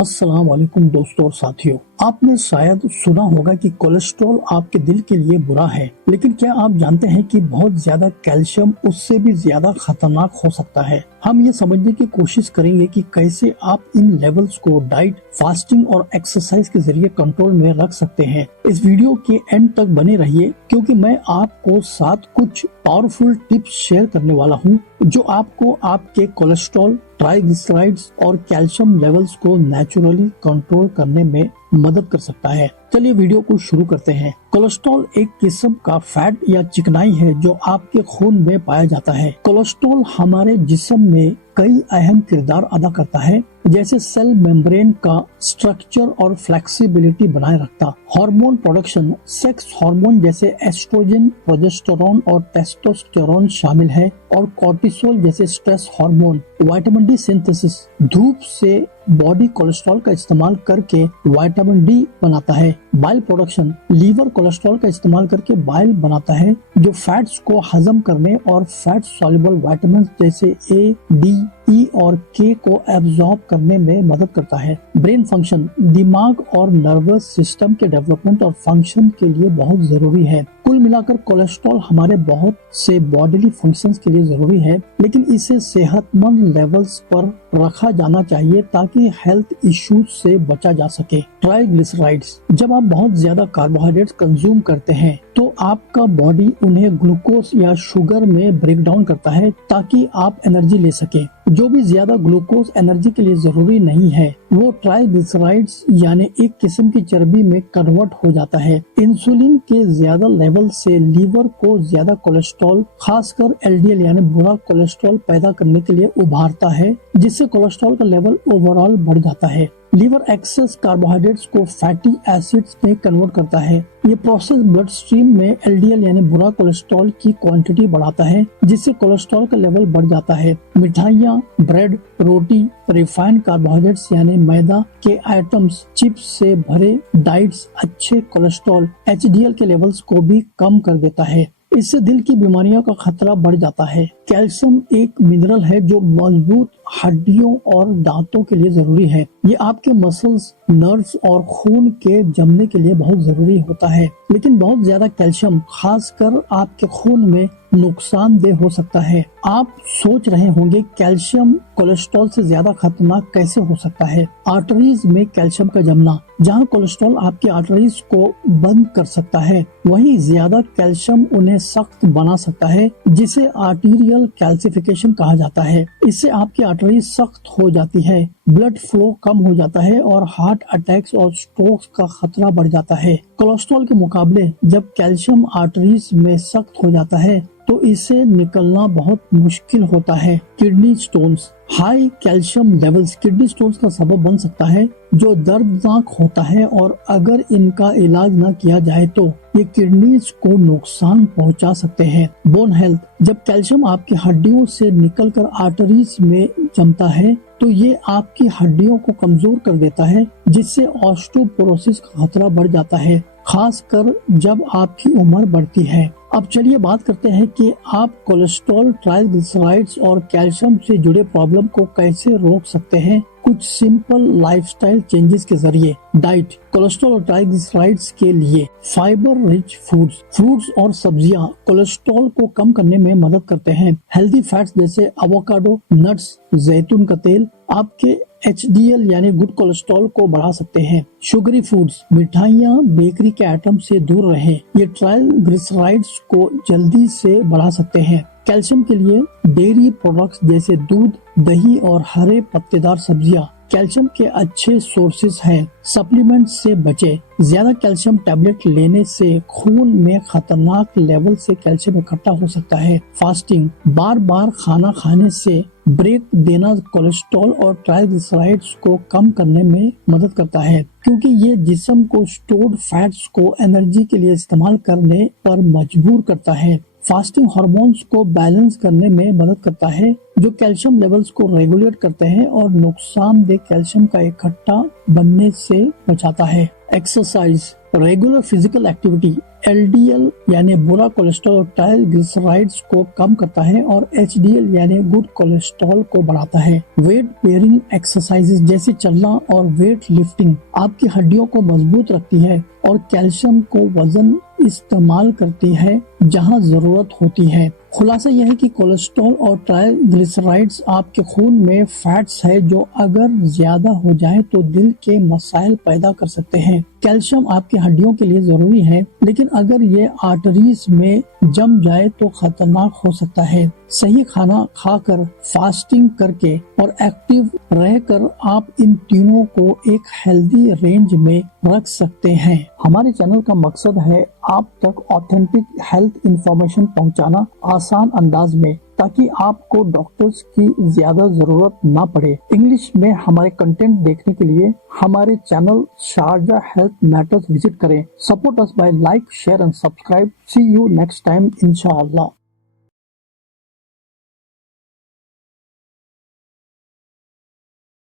अस्सलाम वालेकुम दोस्तों और साथियों। आपने शायद सुना होगा कि कोलेस्ट्रॉल आपके दिल के लिए बुरा है, लेकिन क्या आप जानते हैं कि बहुत ज्यादा कैल्शियम उससे भी ज्यादा खतरनाक हो सकता है। हम ये समझने की कोशिश करेंगे कि कैसे आप इन लेवल्स को डाइट, फास्टिंग और एक्सरसाइज के जरिए कंट्रोल में रख सकते हैं। इस वीडियो के एंड तक बने रहिए, क्योंकि मैं आपको साथ कुछ पावरफुल टिप्स शेयर करने वाला हूँ जो आपको आपके कोलेस्ट्रॉल, ट्राइग्लिसराइड्स और कैल्शियम लेवल्स को नेचुरली कंट्रोल करने में मदद कर सकता है। चलिए वीडियो को शुरू करते हैं। कोलेस्ट्रॉल एक किस्म का फैट या चिकनाई है जो आपके खून में पाया जाता है। कोलेस्ट्रॉल हमारे जिस्म में कई अहम किरदार अदा करता है, जैसे सेल मेम्ब्रेन का स्ट्रक्चर और फ्लेक्सिबिलिटी बनाए रखता, हार्मोन प्रोडक्शन, सेक्स हार्मोन जैसे एस्ट्रोजन, प्रोजेस्टेरोन और टेस्टोस्टेरोन शामिल है, और कॉर्टिसोल जैसे stress hormone, vitamin D synthesis, धूप से बॉडी कोलेस्ट्रॉल का इस्तेमाल करके विटामिन डी बनाता है, बाइल प्रोडक्शन, लीवर कोलेस्ट्रॉल का इस्तेमाल करके बाइल बनाता है जो फैट्स को हजम करने और फैट सॉल्युबल विटामिन जैसे ए, डी, ई और के को एब्जॉर्ब करने में मदद करता है। ब्रेन फंक्शन, दिमाग और नर्वस सिस्टम के डेवलपमेंट और फंक्शन के लिए बहुत जरूरी है। कुल मिलाकर कोलेस्ट्रॉल हमारे बहुत से बॉडीली फंक्शंस के लिए जरूरी है, लेकिन इसे सेहतमंद लेवल्स पर रखा जाना चाहिए ताकि हेल्थ इश्यूज से बचा जा सके। ट्राइग्लिसराइड्स, जब आप बहुत ज्यादा कार्बोहाइड्रेट्स कंज्यूम करते हैं तो आपका बॉडी उन्हें ग्लूकोज या शुगर में ब्रेक डाउन करता है ताकि आप एनर्जी ले सके। जो भी ज्यादा ग्लूकोज एनर्जी के लिए जरूरी नहीं है वो ट्राइग्लिसराइड्स यानी एक किस्म की चर्बी में कन्वर्ट हो जाता है। इंसुलिन के ज्यादा लेवल से लीवर को ज्यादा कोलेस्ट्रॉल, खासकर एलडीएल यानी बुरा कोलेस्ट्रॉल पैदा करने के लिए उभारता है, जिससे कोलेस्ट्रॉल का लेवल ओवरऑल बढ़ जाता है। लीवर एक्सेस कार्बोहाइड्रेट्स को फैटी एसिड्स में कन्वर्ट करता है। ये प्रोसेस ब्लड स्ट्रीम में एलडीएल यानी बुरा कोलेस्ट्रॉल की क्वांटिटी बढ़ाता है, जिससे कोलेस्ट्रॉल का लेवल बढ़ जाता है। मिठाइयाँ, ब्रेड, रोटी, रिफाइंड कार्बोहाइड्रेट्स यानी मैदा के आइटम्स, चिप्स से भरे डाइट्स अच्छे कोलेस्ट्रॉल एचडीएल के लेवल्स को भी कम कर देता है। इससे दिल की बीमारियों का खतरा बढ़ जाता है। कैल्शियम एक मिनरल है जो मजबूत हड्डियों और दांतों के लिए जरूरी है। ये आपके मसल्स, नर्व्स और खून के जमने के लिए बहुत जरूरी होता है, लेकिन बहुत ज्यादा कैल्शियम खासकर आपके खून में नुकसानदेह हो सकता है। आप सोच रहे होंगे कैल्शियम कोलेस्ट्रॉल से ज्यादा खतरनाक कैसे हो सकता है। आर्टरीज में कैल्शियम का जमना, जहां कोलेस्ट्रॉल आपके आर्टरीज को बंद कर सकता है, वहीं ज्यादा कैल्शियम उन्हें सख्त बना सकता है, जिसे आर्टीरियल कैल्सिफिकेशन कहा जाता है। इससे आपकी आर्टरीज सख्त हो जाती है, ब्लड फ्लो कम हो जाता है और हार्ट अटैक्स और स्ट्रोक्स का खतरा बढ़ जाता है। कोलेस्ट्रॉल के मुकाबले जब कैल्शियम आर्टरीज में सख्त हो जाता है तो इसे निकलना बहुत मुश्किल होता है। Kidney stones, high calcium levels kidney stones का सबब बन सकता है, जो दर्दनाक होता है, और अगर इनका इलाज न किया जाए तो ये किडनीज को नुकसान पहुंचा सकते हैं। बोन हेल्थ, जब कैल्शियम आपकी हड्डियों से निकलकर आर्टरीज में जमता है तो ये आपकी हड्डियों को कमजोर कर देता है, जिससे ऑस्टियोपोरोसिस का खतरा बढ़ जाता है, खासकर जब आपकी उम्र बढ़ती है। अब चलिए बात करते हैं कि आप कोलेस्ट्रॉल, ट्राइग्लिसराइड्स और कैल्शियम से जुड़े प्रॉब्लम को कैसे रोक सकते हैं कुछ सिंपल लाइफस्टाइल चेंजेस के जरिए। डाइट, कोलेस्ट्रॉल और ट्राइग्लिसराइड्स के लिए फाइबर रिच फ्रूट्स और सब्जियां कोलेस्ट्रॉल को कम करने में मदद करते हैं। हेल्दी फैट्स जैसे एवोकाडो, नट्स, जैतून का तेल आपके एचडीएल यानी गुड कोलेस्ट्रॉल को बढ़ा सकते हैं। शुगरी फूड्स, मिठाइयाँ, बेकरी के आइटम से दूर रहें, ये ट्राइग्लिसराइड्स को जल्दी से बढ़ा सकते हैं। कैल्शियम के लिए डेयरी प्रोडक्ट्स जैसे दूध, दही और हरे पत्तेदार सब्जियां कैल्शियम के अच्छे सोर्सेज हैं। सप्लीमेंट से बचे, ज्यादा कैल्शियम टैबलेट लेने से खून में खतरनाक लेवल से कैल्शियम इकट्ठा हो सकता है। फास्टिंग, बार बार खाना खाने से ब्रेक देना कोलेस्ट्रॉल और ट्राइग्लिसराइड्स को कम करने में मदद करता है, क्योंकि ये जिस्म को स्टोर्ड फैट्स को एनर्जी के लिए इस्तेमाल करने पर मजबूर करता है। फास्टिंग हार्मोन्स को बैलेंस करने में मदद करता है, जो कैल्शियम लेवल्स को रेगुलेट करते हैं और नुकसानदेह कैल्शियम का इकट्ठा बनने से बचाता है। Exercise, regular physical activity LDL यानी बुरा कोलेस्ट्रॉल और ट्राइग्लिसराइड्स को कम करता है और HDL यानी गुड कोलेस्ट्रॉल को बढ़ाता है। वेट बेयरिंग एक्सरसाइजेज जैसे चलना और वेट लिफ्टिंग आपकी हड्डियों को मजबूत रखती है और कैल्शियम को वजन इस्तेमाल करती है जहां जरूरत होती है। खुलासा यह है कि कोलेस्ट्रॉल और ट्राइग्लिसराइड्स आपके खून में फैट्स है जो अगर ज्यादा हो जाए तो दिल के मसाइल पैदा कर सकते हैं। कैल्शियम आपकी हड्डियों के लिए जरूरी है, लेकिन अगर ये आर्टरीज में जम जाए तो खतरनाक हो सकता है। सही खाना खाकर, फास्टिंग करके और एक्टिव रहकर आप इन तीनों को एक हेल्दी रेंज में रख सकते हैं। हमारे चैनल का मकसद है आप तक ऑथेंटिक हेल्थ इंफॉर्मेशन पहुंचाना आसान अंदाज में, ताकि आपको डॉक्टर्स की ज्यादा जरूरत ना पड़े। इंग्लिश में हमारे कंटेंट देखने के लिए हमारे channel Sharjah health matters visit करें। Support us by like, share and subscribe. See you next time इंशाअल्लाह।